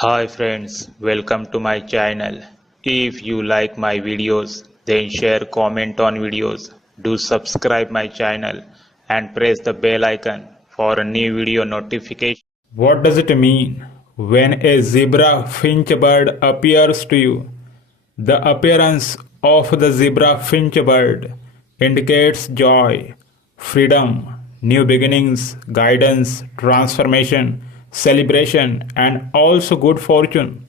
Hi friends, welcome to my channel. If you like my videos, then share comment on videos. Do subscribe my channel and press the bell icon for a new video notification. What does it mean when a zebra finch bird appears to you? The appearance of the zebra finch bird indicates joy, freedom, new beginnings, guidance, transformation, celebration, and also good fortune.